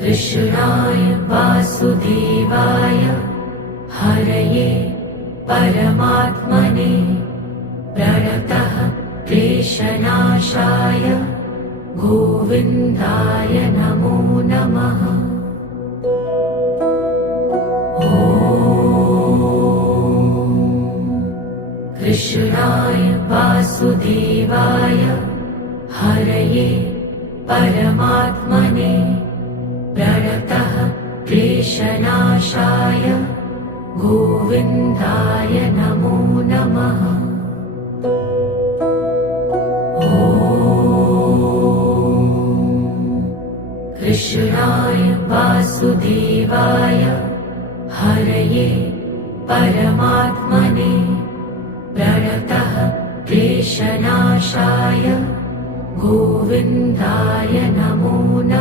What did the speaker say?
कृष्णाय वासुदेवाय हरये परमात्मने प्रणतः क्लेशनाशाय गोविन्दाय नमो नमः। कृष्णाय वासुदेवाय हरये परमात्मने प्रणतः क्लेशनाशाय गोविन्दाय नमो नमः। कृष्णाय वासुदेवाय हरये परमात्मने प्रणतः क्लेशनाशाय गोविन्दाय नमो नमः।